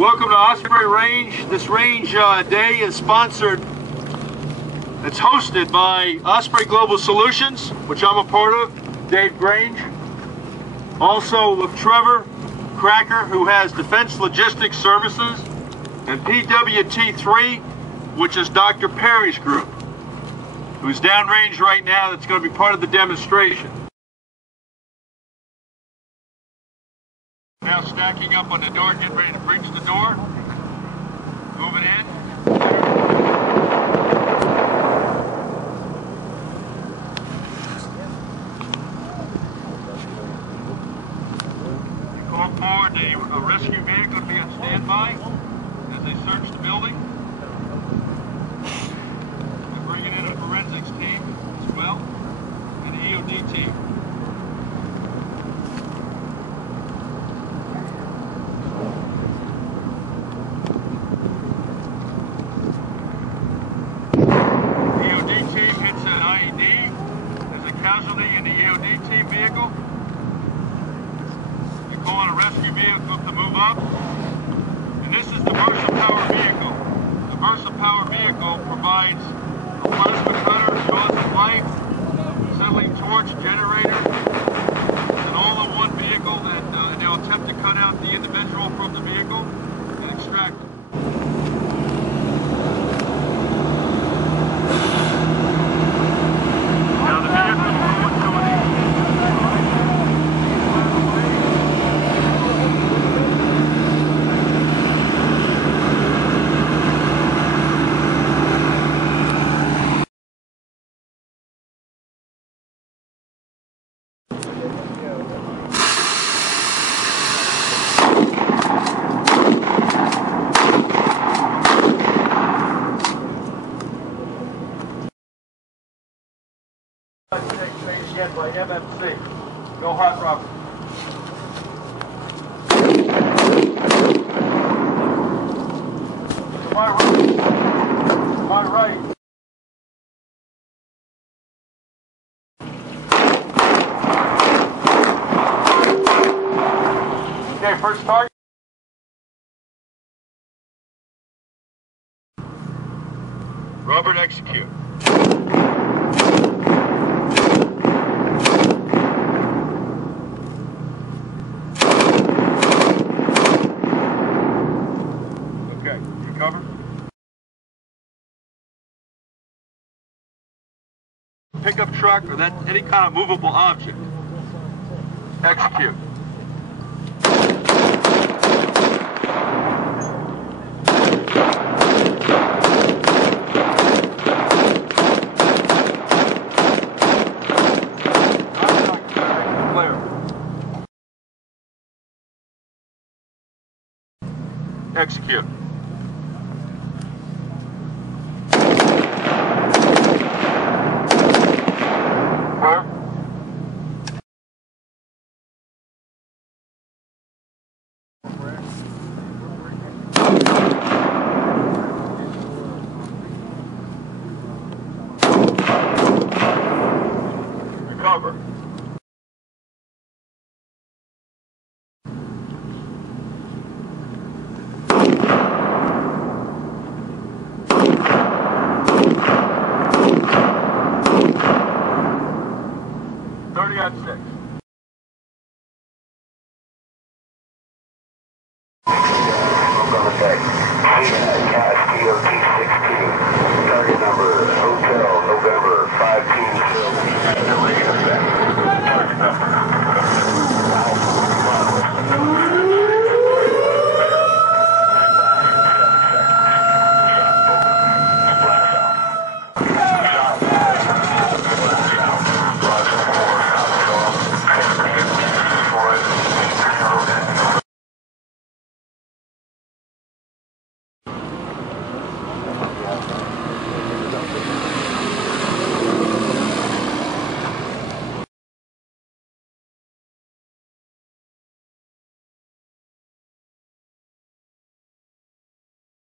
Welcome to Osprey Range. This range day is sponsored, it's hosted by Osprey Global Solutions, which I'm a part of, Dave Grange. Also with Trevor Cracker, who has Defense Logistics Services, and PWT3, which is Dr. Perry's group, who's downrange right now. That's going to be part of the demonstration. Now stacking up on the door, getting ready to breach the door. Moving in. They call forward a rescue vehicle to be on standby as they search the building. They're bringing in a forensics team as well, and an EOD team. Casualty in the EOD team vehicle. They call on a rescue vehicle to move up. And this is the VersaPower vehicle. The VersaPower vehicle provides a plasma cutter, jaws of life, acetylene torch, generator. It's an all-in-one vehicle that they'll attempt to cut out the individual from the vehicle and extract it. Again by MMC. Go hot, Robert. To my right. To my right. Okay, first target. Robert, execute. Cover. Pickup truck or that any kind of movable object. Execute. Clear. Execute.